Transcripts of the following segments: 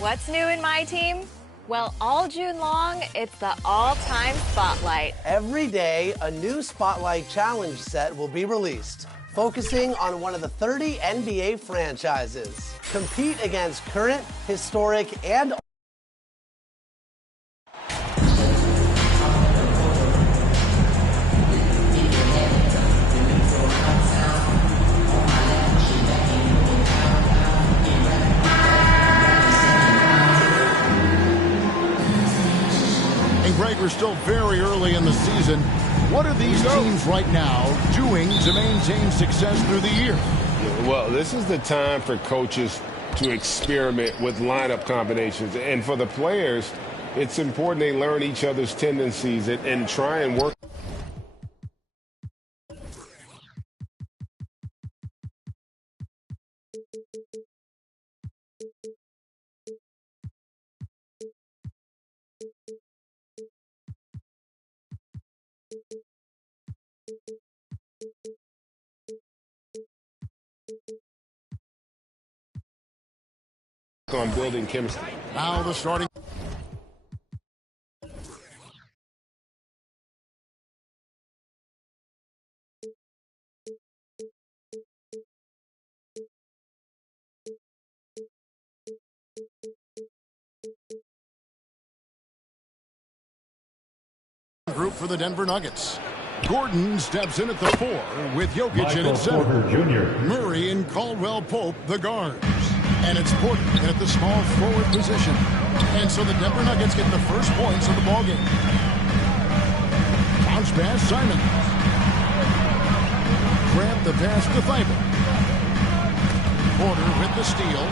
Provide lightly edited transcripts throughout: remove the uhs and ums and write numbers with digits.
What's new in my team? Well, all June long, it's the all-time Spotlight. Every day, a new Spotlight Challenge set will be released, focusing on one of the 30 NBA franchises. Compete against current, historic, and Greg, we're still very early in the season. What are these teams right now doing to maintain success through the year? Well, this is the time for coaches to experiment with lineup combinations. And for the players, it's important they learn each other's tendencies and try and work. On building chemistry. Now the starting group for the Denver Nuggets. Gordon steps in at the 4 with Jokic in at 7. Murray and Caldwell Pope the guards. And it's Porter at the small forward position. And so the Denver Nuggets get the first points of the ballgame. Bounce pass, Simon. Grab the pass to Thibault. Porter with the steal.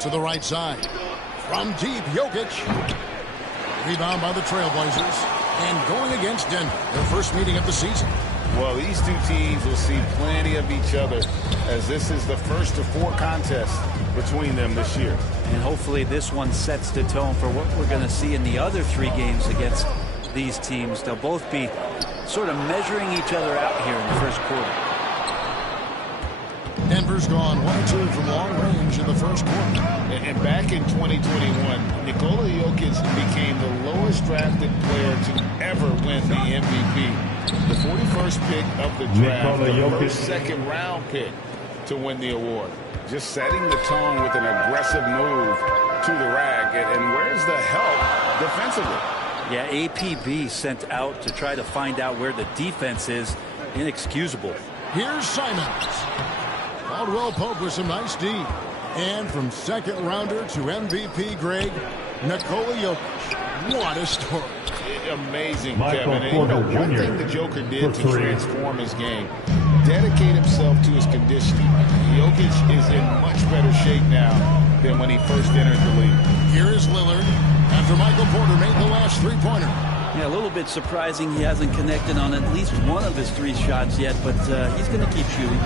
To the right side. From deep, Jokic. Rebound by the Trailblazers. And going against Denver, their first meeting of the season. Well, these two teams will see plenty of each other as this is the first of 4 contests between them this year. And hopefully this one sets the tone for what we're going to see in the other 3 games against these teams. They'll both be sort of measuring each other out here in the first quarter. Denver's gone 1-2 from long range in the first quarter. And back in 2021, Nikola Jokic became the lowest drafted player to ever win the MVP. The 41st pick of the draft, the first second-round pick to win the award. Just setting the tone with an aggressive move to the rack. And where's the help defensively? Yeah, APB sent out to try to find out where the defense is. Inexcusable. Here's Simons. Caldwell Pope with some nice D. And from second-rounder to MVP, Greg, Nikola Jokic. What a story. Amazing, Kevin. And you know, one thing the Joker did to transform his game, dedicate himself to his conditioning. Jokic is in much better shape now than when he first entered the league. Here is Lillard after Michael Porter made the last 3-pointer. Yeah, a little bit surprising he hasn't connected on at least one of his 3 shots yet, but he's going to keep shooting.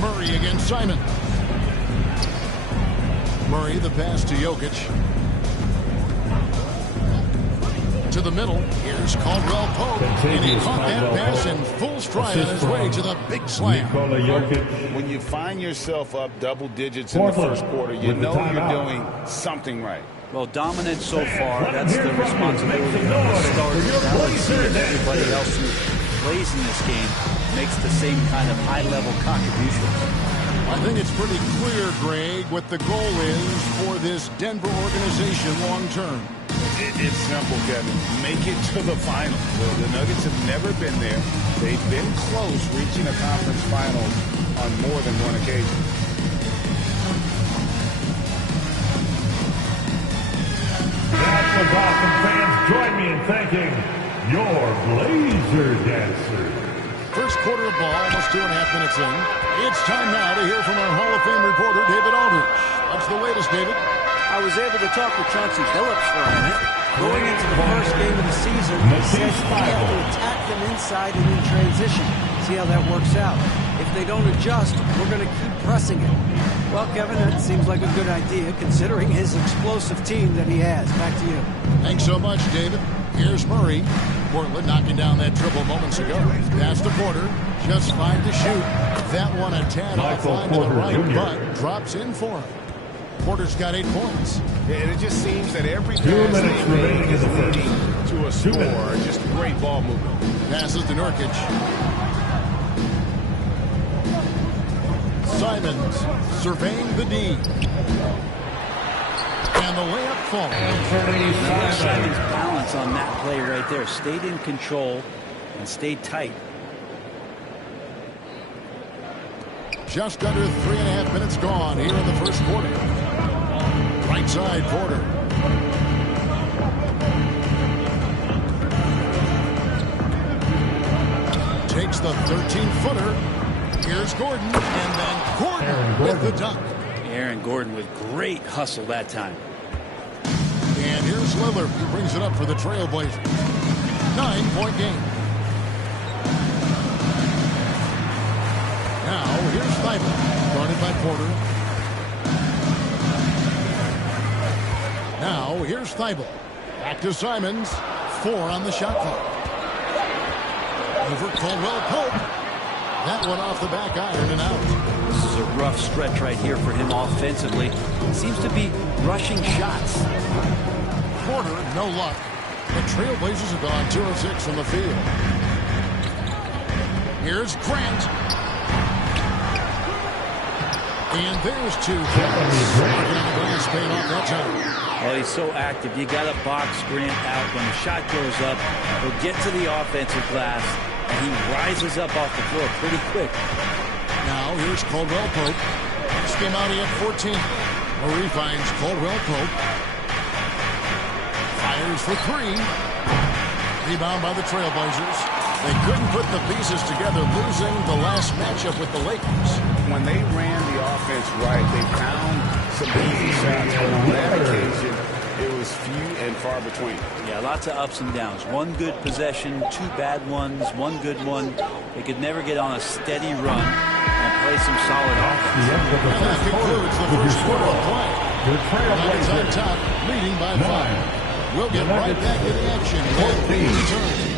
Murray against Simon. Murray, the pass to Jokic. To the middle. Here's Caldwell Pope. And he caught that pass in full stride on his way to the big slam. When you find yourself up double digits in the first quarter, you know you're doing something right. Well, dominant so far. That's the responsibility of the starter. Now let's see if everybody else who plays in this game makes the same kind of high-level contributions. I think it's pretty clear, Greg, what the goal is for this Denver organization long-term. It's simple, Kevin. Make it to the finals. The Nuggets have never been there. They've been close reaching a conference finals on more than one occasion. That was awesome, fans. Join me in thanking your Blazer dancers. First quarter of ball, almost 2.5 minutes in. It's time now to hear from our Hall of Fame reporter, David Aldridge. What's the latest, David? I was able to talk with Chauncey Billups for a minute. Going into the first game of the season, he says we have to attack them inside and in transition. See how that works out. If they don't adjust, we're going to keep pressing it. Well, Kevin, that seems like a good idea considering his explosive team that he has. Back to you. Thanks so much, David. Here's Murray. Portland knocking down that triple moments ago. Pass to Porter. Just 5 to shoot. That one a tad offline to the right, but drops in for him. Porter's got 8 points. And it just seems that every pass 2 minutes remaining is in the leading to a score. Just great ball movement. Passes to Nurkic. Simons surveying the D. And the layup falls. Simons' balance on that play right there. Stayed in control and stayed tight. Just under 3.5 minutes gone here in the first quarter. Right side, Porter. Takes the 13-footer. Here's Gordon, and then Gordon with the dunk. Aaron Gordon with great hustle that time. And here's Lillard, who brings it up for the Trailblazers. 9-point game. Now, here's Thibault, guarded by Porter. Now, here's Thibault. Back to Simons. 4 on the shot clock. Over Caldwell Pope. That one off the back iron and out. This is a rough stretch right here for him offensively. Seems to be rushing shots. Porter, no luck. The Trailblazers have gone 2 of 6 from the field. Here's Grant. And there's 2 points. Paid off that time. Oh, he's so active. You got to box Grant out. When the shot goes up, he'll get to the offensive glass, and he rises up off the floor pretty quick. Now here's Caldwell Pope. Schemati at 14. Murray finds Caldwell Pope. Fires for 3. Rebound by the Trailblazers. They couldn't put the pieces together, losing the last matchup with the Lakers. When they ran the offense right, they found some easy shots. But on that occasion, it was few and far between. Yeah, lots of ups and downs. 1 good possession, 2 bad ones, 1 good one. They could never get on a steady run and play some solid offense. And that concludes the first quarter of play. The Nuggets on Trailblazers top, leading by 5. We'll get right back to the action when we return.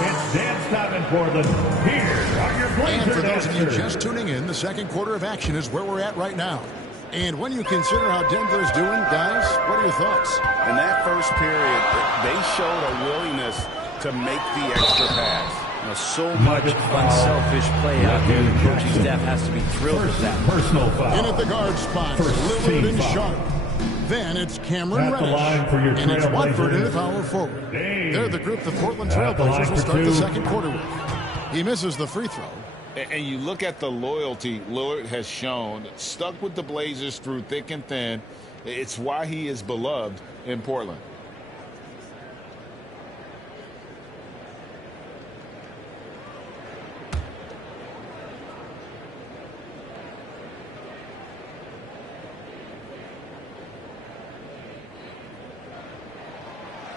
It's dance time in Portland. Here are your And Blazer for those of you dancers. just tuning in, the second quarter of action is where we're at right now. And when you consider how Denver is doing, guys, what are your thoughts? In that first period, they showed a willingness to make the extra pass. You know, so much unselfish play out there. The coaching staff has to be thrilled with that. Personal foul. In at the guard spots, First Lillard team and foul. Sharp. Then it's Cameron At the Reddish. line for your And it's Watford in the Trailblazers, power forward. Dave. They're the group the Portland At the line Trailblazers will for start the 2. second quarter with. He misses the free throw. And you look at the loyalty Lillard has shown, stuck with the Blazers through thick and thin. It's why he is beloved in Portland.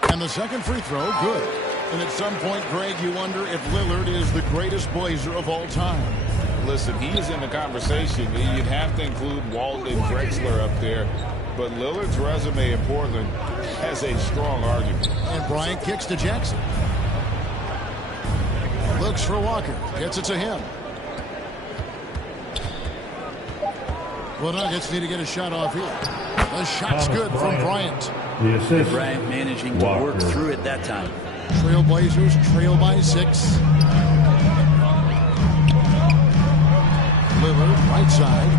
And the second free throw, good. And at some point, Greg, you wonder if Lillard is the greatest Blazer of all time. Listen, he is in the conversation. You'd have to include Walton and Drexler up there. But Lillard's resume in Portland has a strong argument. And Bryant kicks to Jackson. Looks for Walker. Gets it to him. Well, Nuggets need to get a shot off here. The shot's good from Bryant. The assist. Bryant managing to work Walker. through it that time. Trailblazers trail by 6. Lillard, right side.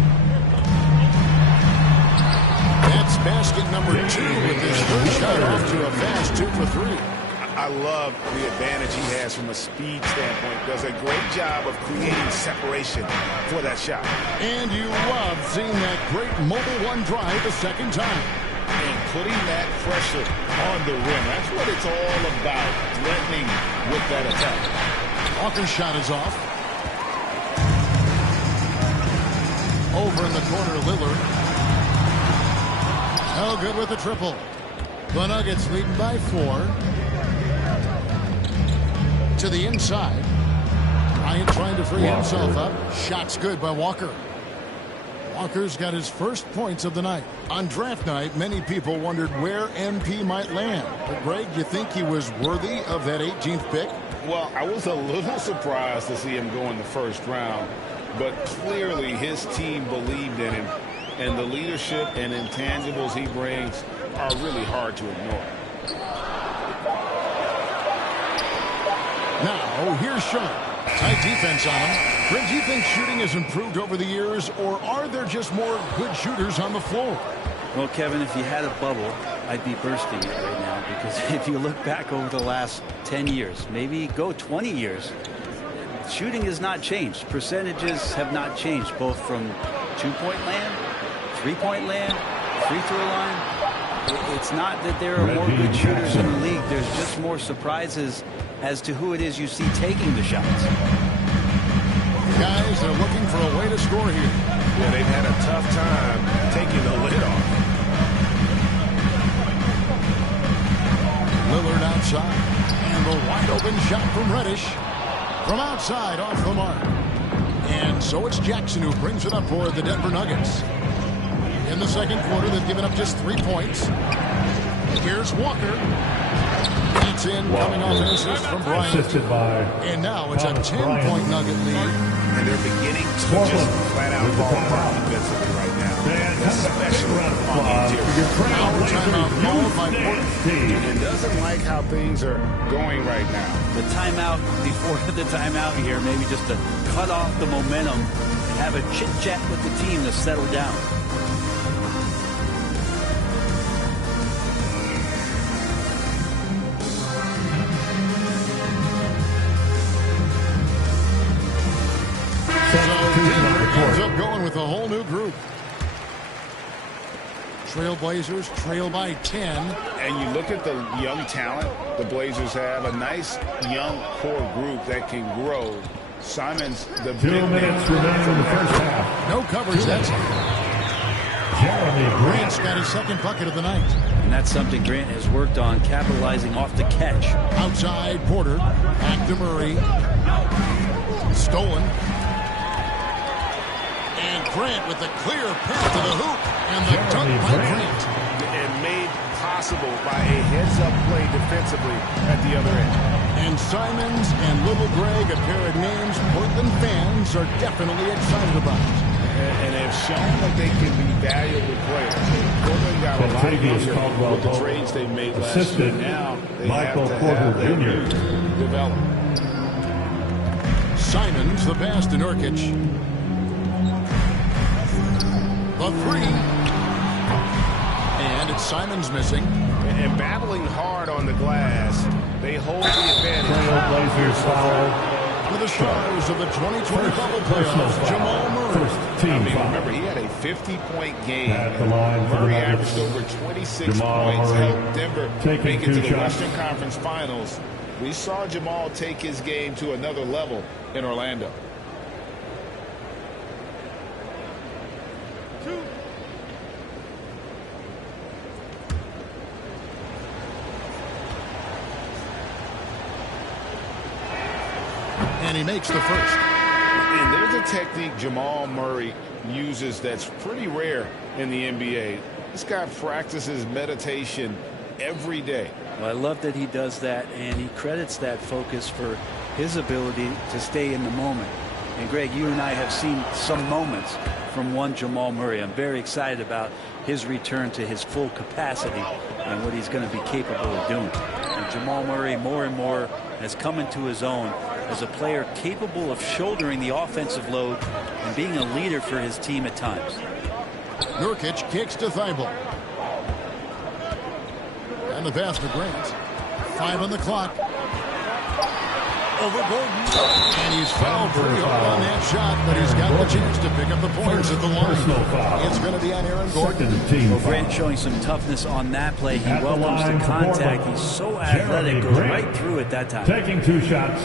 That's basket number 2 with his third shot off to a fast 2 for 3. I love the advantage he has from a speed standpoint. Does a great job of creating separation for that shot. And you love seeing that great mobile one drive the second time. And putting that pressure on the rim. That's what it's all about, threatening with that attack. Walker's shot is off. Over in the corner, Lillard. No good with the triple. The Nuggets leading by 4. To the inside. Bryant trying to free himself up. Shot's good by Walker. Walker's got his first points of the night. On draft night, many people wondered where MP might land. But Greg, do you think he was worthy of that 18th pick? Well, I was a little surprised to see him go in the first round. But clearly his team believed in him. And the leadership and intangibles he brings are really hard to ignore. Now, here's Sean. Tight defense on him. Greg, do you think shooting has improved over the years, or are there just more good shooters on the floor? Well, Kevin, if you had a bubble, I'd be bursting it right now, because if you look back over the last 10 years, maybe go 20 years, shooting has not changed. Percentages have not changed, both from two-point land, three-point land, free-throw line. It's not that there are more good shooters in the league. There's just more surprises as to who it is you see taking the shots. Guys are looking for a way to score here. Yeah, they've had a tough time taking the lid off. Lillard outside. And the wide open shot from Reddish. From outside, off the mark. And so it's Jackson who brings it up for the Denver Nuggets. In the second quarter, they've given up just 3 points. Here's Walker. That's in, coming off an assist from Bryant. And now it's a 10-point Nugget lead. And they're beginning to just flat-out fall apart defensively right now. Especially on the interior. Our timeout called by Portland. And doesn't like how things are going right now. The timeout before the timeout here, maybe just to cut off the momentum and have a chit-chat with the team to settle down. Ends up going with a whole new group. Trailblazers trail by 10. And you look at the young talent the Blazers have, a nice young core group that can grow. Simons, the 2 minutes remaining in the first half. No coverage, that's it. Jeremy Grant's got his second bucket of the night. And that's something Grant has worked on, capitalizing off the catch. Outside, Porter. Back to Murray. Stolen. And Grant with the clear path to the hoop. And the dunk by Grant. And made possible by a heads-up play defensively at the other end. And Simons and Little Greg, a pair of names Portland fans are definitely excited about. And have shown that they can be valuable players. Portland got a lot younger with the trades they made last year. Now they Michael have to Porter have their Jr. youth develop. Simons, the pass to Nurkic. The three. And it's Simons missing. And battling hard on the glass, they hold the advantage. Trailblazers foul. One of the stars of the 2020 bubble playoffs, Jamal Murray. Remember, he had a 50-point game. At the line for the Murray Nuggets. averaged over 26 Jamal points, Murray helped Denver taking make it 2 to the shots. Western Conference Finals. We saw Jamal take his game to another level in Orlando. And he makes the first. And there's a technique Jamal Murray uses that's pretty rare in the NBA. This guy practices meditation every day. Well, I love that he does that, and he credits that focus for his ability to stay in the moment. And Greg, you and I have seen some moments from one Jamal Murray. I'm very excited about his return to his full capacity and what he's going to be capable of doing. And Jamal Murray more and more has come into his own as a player capable of shouldering the offensive load and being a leader for his team at times. Nurkic kicks to Thibault. And the pass to Grant. 5 on the clock. Over Gordon. And he's fouled pretty hard on that shot, but he's got the chance to pick up the points at the line. It's going to be on Aaron Gordon. Well, Grant showing some toughness on that play. He welcomes the contact. He's so athletic, goes right through it that time. Taking 2 shots.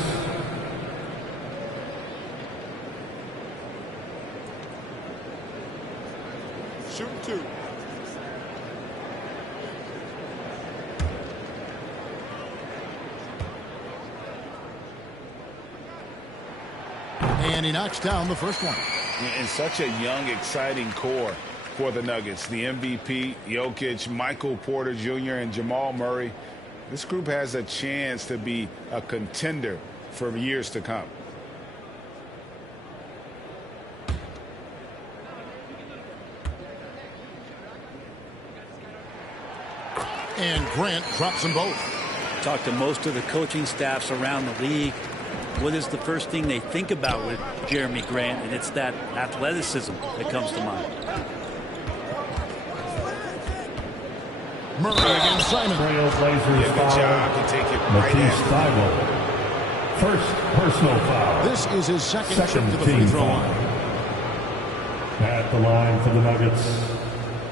2. And he knocks down the first one. And such a young, exciting core for the Nuggets. The MVP, Jokic, Michael Porter Jr., and Jamal Murray. This group has a chance to be a contender for years to come. And Grant drops them both. Talk to most of the coaching staffs around the league. What is the first thing they think about with Jeremy Grant? And it's that athleticism that comes to mind. Murray against Simon. Trailblazers Good job to take it right at first personal foul. This is his second trip to the free throw line. At the line for the Nuggets,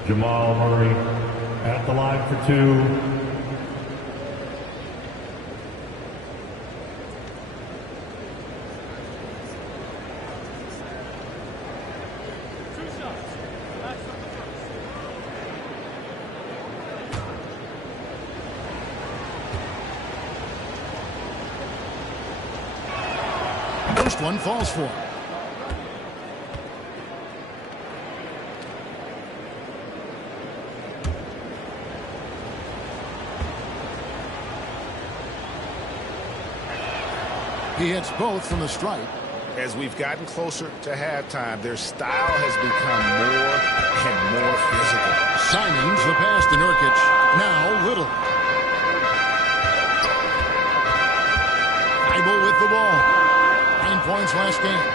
Jamal Murray. At the line for 2. First one falls for him. He hits both from the stripe. As we've gotten closer to halftime, their style has become more and more physical. Simons the pass to Nurkic. Now Little. Thibault with the ball. 9 points last game.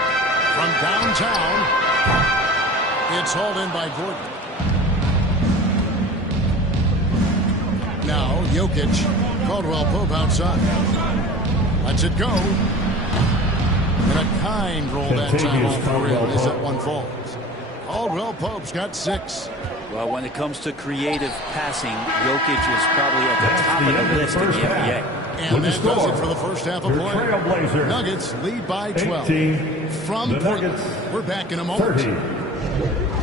From downtown, it's hauled in by Gordon. Now Jokic. Caldwell Pope outside. Lets it go. And a kind roll that time off the rim as that one falls. Caldwell Pope's got 6. Well, when it comes to creative passing, Jokic is probably at the top of the list in the NBA. And that does it for the first half of play. Nuggets lead by 12. From Portland, we're back in a moment. 30.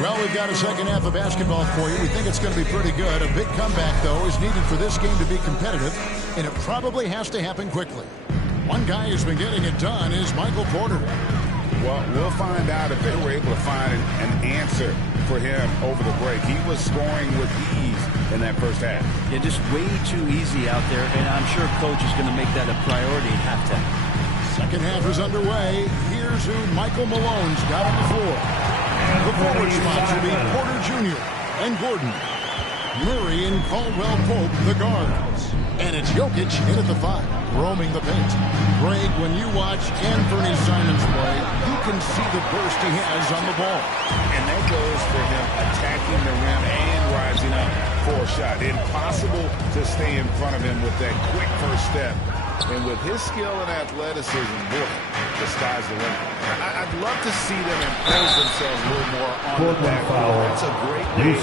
Well, we've got a second half of basketball for you. We think it's going to be pretty good. A big comeback, though, is needed for this game to be competitive, and it probably has to happen quickly. One guy who's been getting it done is Michael Porter. Well, we'll find out if they were able to find an answer for him over the break. He was scoring with ease in that first half. Yeah, just way too easy out there, and I'm sure coach is going to make that a priority at halftime. Second half is underway. Here's who Michael Malone's got on the floor. The forward spots will be Porter Jr. and Gordon. Murray and Caldwell Pope, the guards. And it's Jokic in at the 5, roaming the paint. Greg, when you watch Anthony Simons play, you can see the burst he has on the ball. And that goes for him attacking the rim and rising up for a shot. Impossible to stay in front of him with that quick first step. And with his skill and athleticism, boy, the sky's the limit. I'd love to see them impose themselves a little more on the back foul. It's a great way to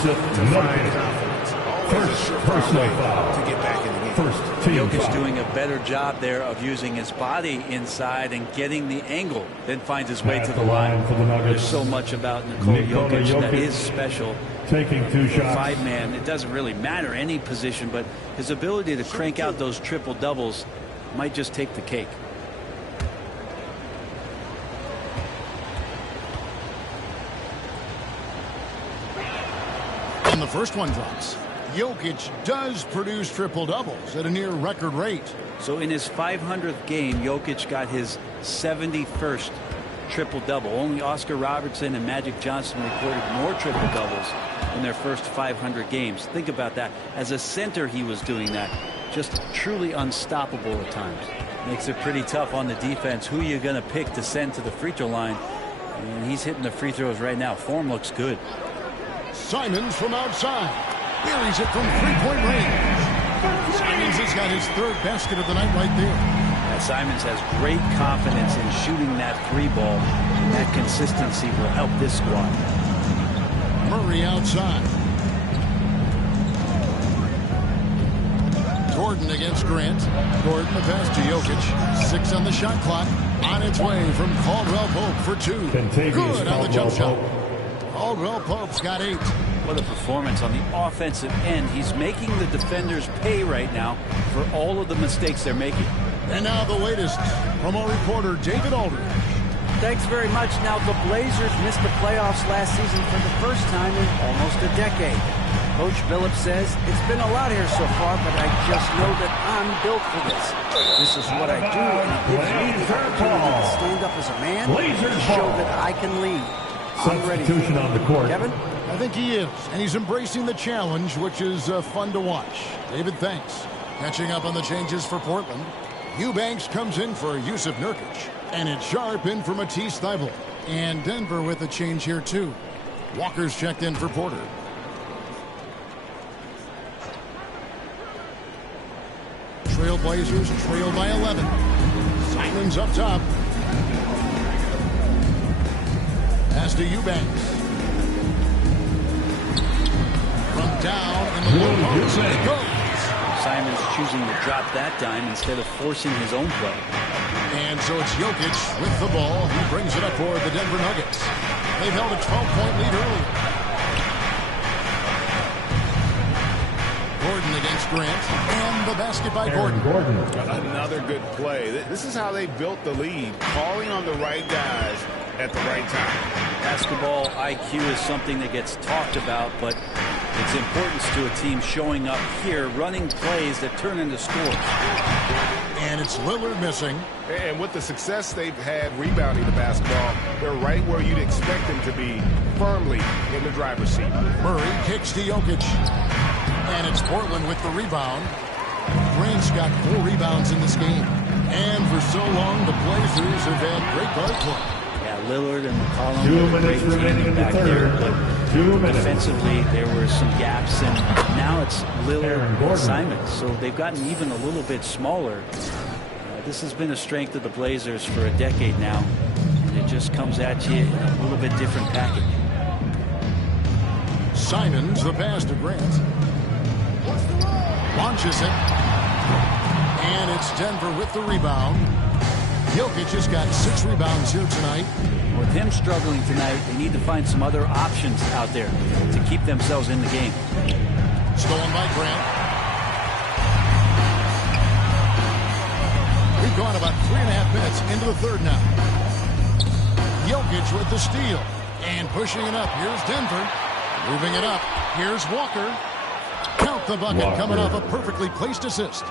find confidence. Always a surefire way to get back in the game. Jokic doing a better job there of using his body inside and getting the angle, then finds his way to the line. There's so much about Nikola Jokic that is special. Taking 2 shots. 5-man, it doesn't really matter any position, but his ability to crank out those triple doubles might just take the cake. And the first one drops. Jokic does produce triple doubles at a near record rate. So in his 500th game, Jokic got his 71st triple double. Only Oscar Robertson and Magic Johnson recorded more triple doubles in their first 500 games. Think about that. As a center, he was doing that. just truly unstoppable at times. Makes it pretty tough on the defense who you're going to pick to send to the free throw line. And he's hitting the free throws right now. Form looks good. Simons from outside. Buries it from three-point range. Simons has got his third basket of the night right there. Now, Simons has great confidence in shooting that three ball. And that consistency will help this squad. Murray outside. Gordon against Grant. Gordon the pass to Jokic. 6 on the shot clock. On its way from Caldwell Pope for 2. Good on the jump shot. Caldwell Pope's got 8. What a performance on the offensive end. He's making the defenders pay right now for all of the mistakes they're making. And now the latest from our reporter, David Aldridge. Thanks very much. Now, the Blazers missed the playoffs last season for the first time in almost a decade. Coach Phillips says, it's been a lot here so far, but I just know that I'm built for this. This is what I do, and it gives me the opportunity to stand up as a man and show that I can lead. I'm ready. Substitution on the court. Kevin? I think he is, and he's embracing the challenge, which is fun to watch. David, thanks. Catching up on the changes for Portland. Eubanks comes in for Yusuf Nurkic, and it's Sharp in for Matisse Thybulle. And Denver with a change here, too. Walker's checked in for Porter. Trailblazers trail by 11. Simons up top. Pass to Eubanks. From down in the low post, and it goes. Simons choosing to drop that dime instead of forcing his own play. And so it's Jokic with the ball. He brings it up for the Denver Nuggets. They've held a 12-point lead earlier. Gordon against Grant, and the basket by Gordon. Another good play. This is how they built the lead, calling on the right guys at the right time. Basketball IQ is something that gets talked about, but its importance to a team showing up here, running plays that turn into scores. And it's Lillard missing. And with the success they've had rebounding the basketball, they're right where you'd expect them to be, firmly in the driver's seat. Murray kicks to Jokic. And it's Portland with the rebound. Grant's got 4 rebounds in this game. And for so long, the Blazers have had great guard play. Yeah, Lillard and McCollum 2 were minutes great remaining in the back third. there, but 2 minutes. defensively there were some gaps, and now it's Lillard and Gordon. Simons, so they've gotten even a little bit smaller. This has been a strength of the Blazers for a decade now, and it just comes at you in a little bit different package. Simons, the pass to Grant. Launches it. And it's Denver with the rebound. Jokic has got 6 rebounds here tonight. With him struggling tonight, they need to find some other options out there to keep themselves in the game. Stolen by Grant. We've gone about 3.5 minutes into the third now. Jokic with the steal. And pushing it up. Here's Denver. Moving it up. Here's Walker. Count the bucket coming off a perfectly placed assist.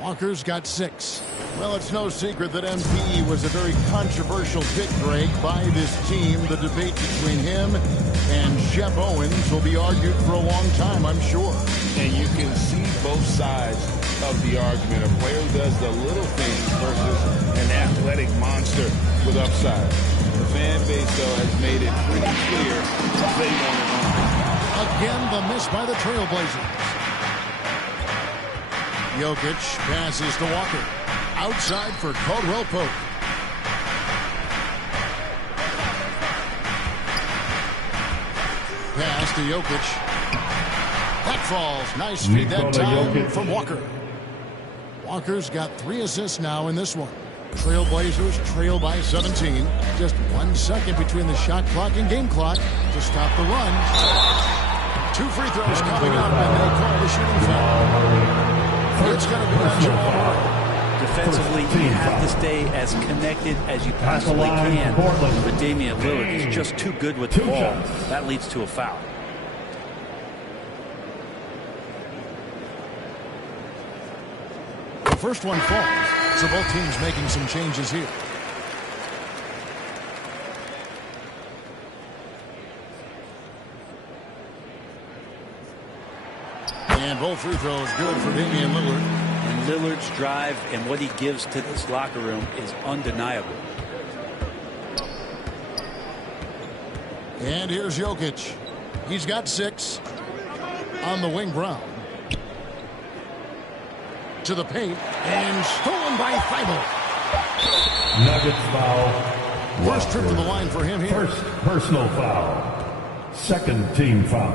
Walker's got 6. Well, it's no secret that MP was a very controversial pick, Greg, by this team. The debate between him and Shep Owens will be argued for a long time, I'm sure. And you can see both sides of the argument. A player who does the little things versus an athletic monster with upside. The fan base, though, has made it pretty clear they want it on. Again, the miss by the Trailblazers. Jokic passes to Walker. Outside for Caldwell Pope. Pass to Jokic. That falls. Nice feed that time from Walker. Walker's got 3 assists now in this one. Trailblazers trail by 17. Just 1 second between the shot clock and game clock to stop the run. 2 free throws coming up, and they call the shooting foul. It's going to be on Jamal Murray. Defensively, you have to stay as connected as you possibly can. But Damian Lillard is just too good with the ball. That leads to a foul. The first one falls, so both teams making some changes here. And both free throws good for Damian Lillard. And Lillard's drive and what he gives to this locker room is undeniable. And here's Jokic. He's got 6 on the wing. Brown to the paint and stolen by Thibault. Nuggets foul. First trip to the line for him here. First personal foul. Second team foul.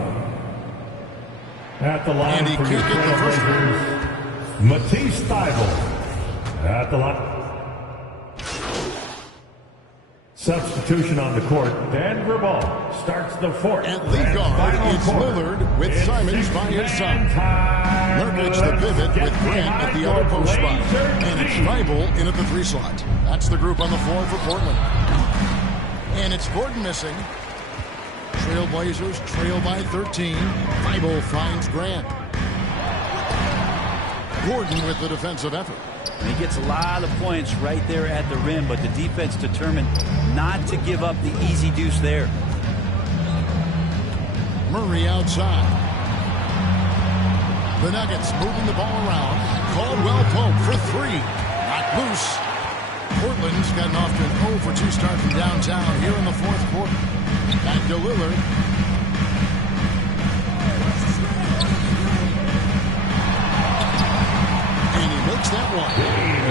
At the line And he for your can't get the first Trailblazers, Matisse Thybulle. At the line. Substitution on the court. Denver ball starts the fourth. At lead guard, it's Lillard with Simons by his side. Nurkic the pivot with Grant at the other post spot. And it's Thibault in at the 3 slot. That's the group on the floor for Portland. And it's Gordon missing. Trailblazers trail by 13. Thibault finds Grant. Gordon with the defensive effort. And he gets a lot of points right there at the rim, but the defense determined not to give up the easy deuce there. Murray outside. The Nuggets moving the ball around. Caldwell Pope for 3. Not loose. Portland's gotten off to an 0 for 2 start from downtown here in the 4th quarter. Back to Lillard. And he makes that one.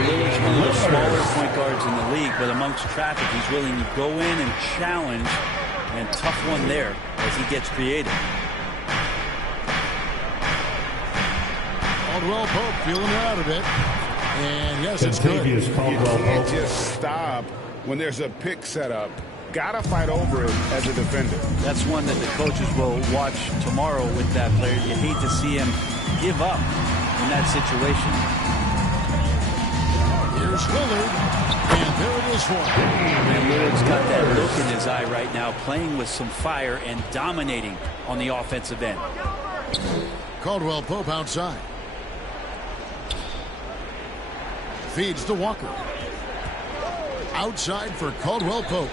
Lillard's one of the smaller point guards in the league, but amongst traffic, he's willing to go in and challenge. And tough one there as he gets creative. Caldwell Pope feeling out of it. And yes, it's good. You can't just stop when there's a pick set up. Gotta fight over it as a defender. That's one that the coaches will watch tomorrow with that player. You hate to see him give up in that situation. Here's Lillard, and there it is for him. And Lillard's got that look in his eye right now, playing with some fire and dominating on the offensive end. Caldwell Pope outside. Feeds to Walker. Outside for Caldwell Pope.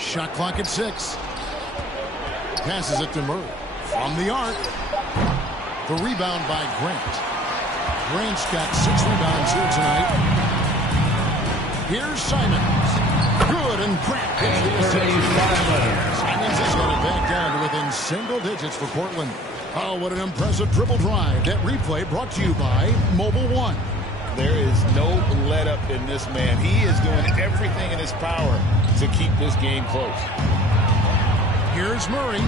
Shot clock at 6. Passes it to Murray. From the arc. The rebound by Grant. Grant's got 6 rebounds here tonight. Here's Simons. Good, and Grant gets the assist. Simons has got it back down to within single digits for Portland. Oh, what an impressive dribble drive. That replay brought to you by Mobile One. There is no let up in this man. He is doing everything in his power to keep this game close. Here's Murray.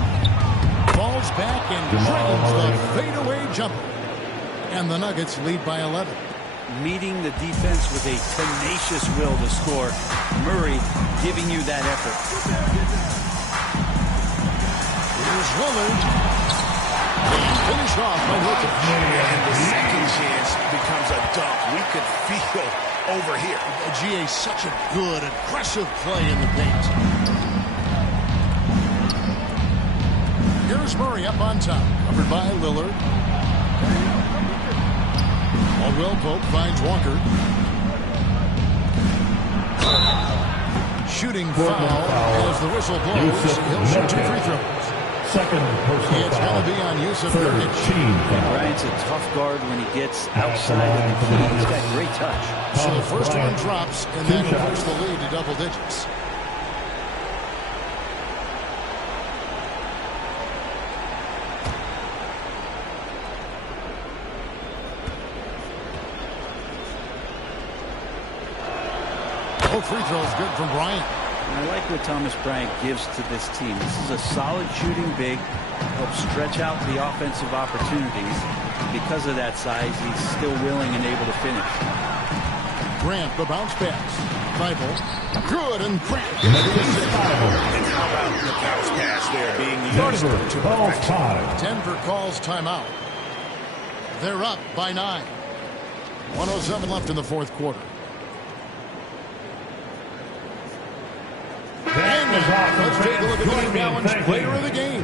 Falls back and dribbles the fadeaway jumper. And the Nuggets lead by 11. Meeting the defense with a tenacious will to score. Murray giving you that effort. Here's Lillard. And finish off by Jokic. And the second chance becomes a dunk. We could feel over here. GA, such a good, aggressive play in the paint. Here's Murray up on top. Covered by Lillard. Caldwell Pope finds Walker. Shooting foul as the whistle blows. He'll shoot 2 free throws. Second personal It's foul. going to be on Yusuf Third Nurkic. team foul. Bryant's a tough guard when he gets outside of the key. He's got great touch. So the first one drops, and that will push the lead to double digits. Both free throws good from Bryant. And I like what Thomas Bryant gives to this team. This is a solid shooting big, helps stretch out the offensive opportunities. Because of that size, he's still willing and able to finish. Grant, the bounce pass. Thibault, good, and Grant. And how about the bounce pass there being used to perfection? Denver calls timeout. They're up by 9. 1:07 left in the 4th quarter. Let's take a look at the New Balance player of the game,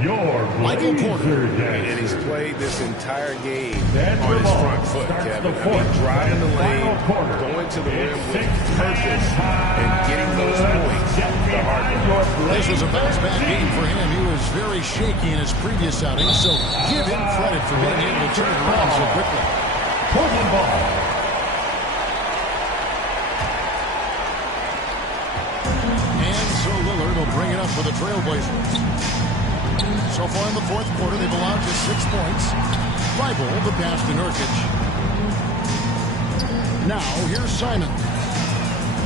Michael Porter. And he's played this entire game on his front foot, Kevin. I mean, driving the lane, going to the rim with purpose, and getting those points. This was a bounce-back game for him. He was very shaky in his previous outing, so give him credit for being able to turn it around so quickly. Portland ball. And so Lillard will bring it up for the Trailblazers. So far in the fourth quarter, they've allowed just 6 points. Bible, the pass to Nurkic. Now, here's Simon.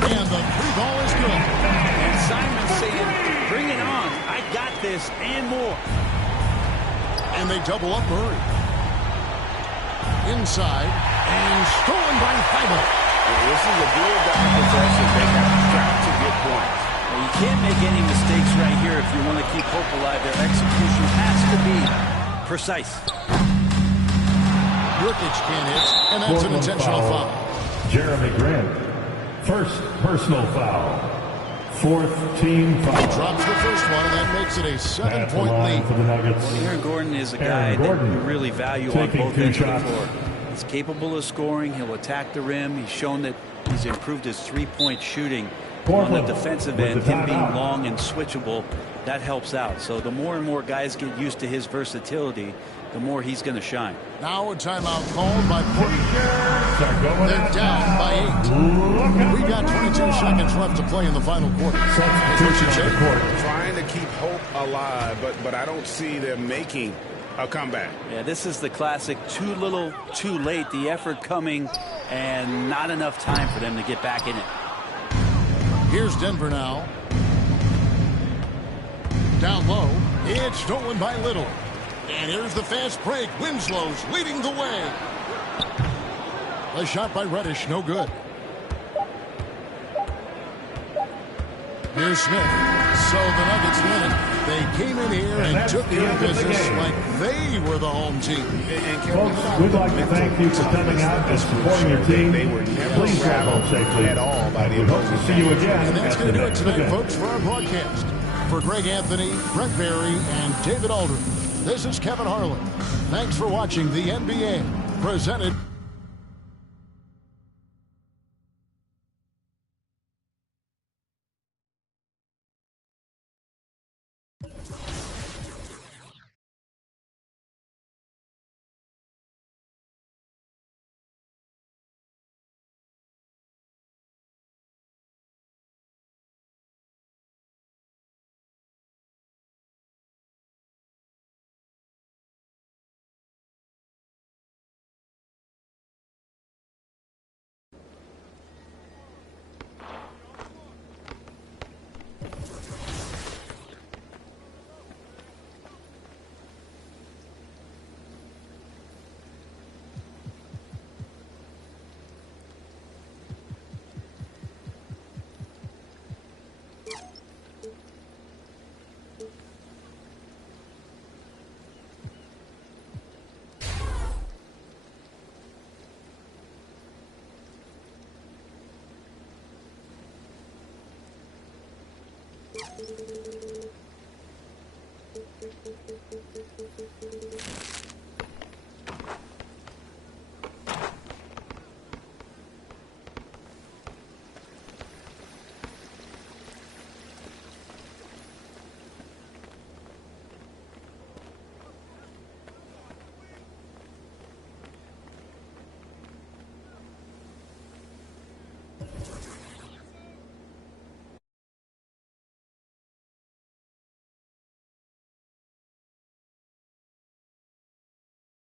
And the free ball is good. And Simon saying, bring it on. I got this and more. And they double up Murray. Inside. And stolen by Bible. This is a do-or-die possession. They have got to get points. Well, you can't make any mistakes right here if you want to keep hope alive. Their execution has to be precise. Nurkic can't hit, and that's Portland an intentional foul. Jeremy Grant. First personal foul. Fourth team foul. He drops the first one, and that makes it a 7-point lead. For the Nuggets. Well, Aaron Gordon is a guy that you really value on both ends of the floor. He's capable of scoring. He'll attack the rim. He's shown that he's improved his three-point shooting. On the defensive end, him being long and switchable, that helps out. So the more and more guys get used to his versatility, the more he's going to shine. Now a timeout called by Portland. They're down by 8. We've got 22 seconds left to play in the final quarter. Trying to keep hope alive, but I don't see them making a comeback. Yeah, this is the classic too little, too late. The effort coming and not enough time for them to get back in it. Here's Denver now. Down low. It's stolen by Little. And here's the fast break. Winslow's leading the way. A shot by Reddish, no good. Here's Smith. So the Nuggets win it. They came in here and took care of business like they were the home team. Folks, we'd like to thank you for coming out and supporting your team. They were never Please drive home safely. at all by the We hope to see you again. And that's at going to the do it next tonight, event. folks, for our broadcast. For Greg Anthony, Brent Barry, and David Aldridge, this is Kevin Harlan. Thanks for watching the NBA, presented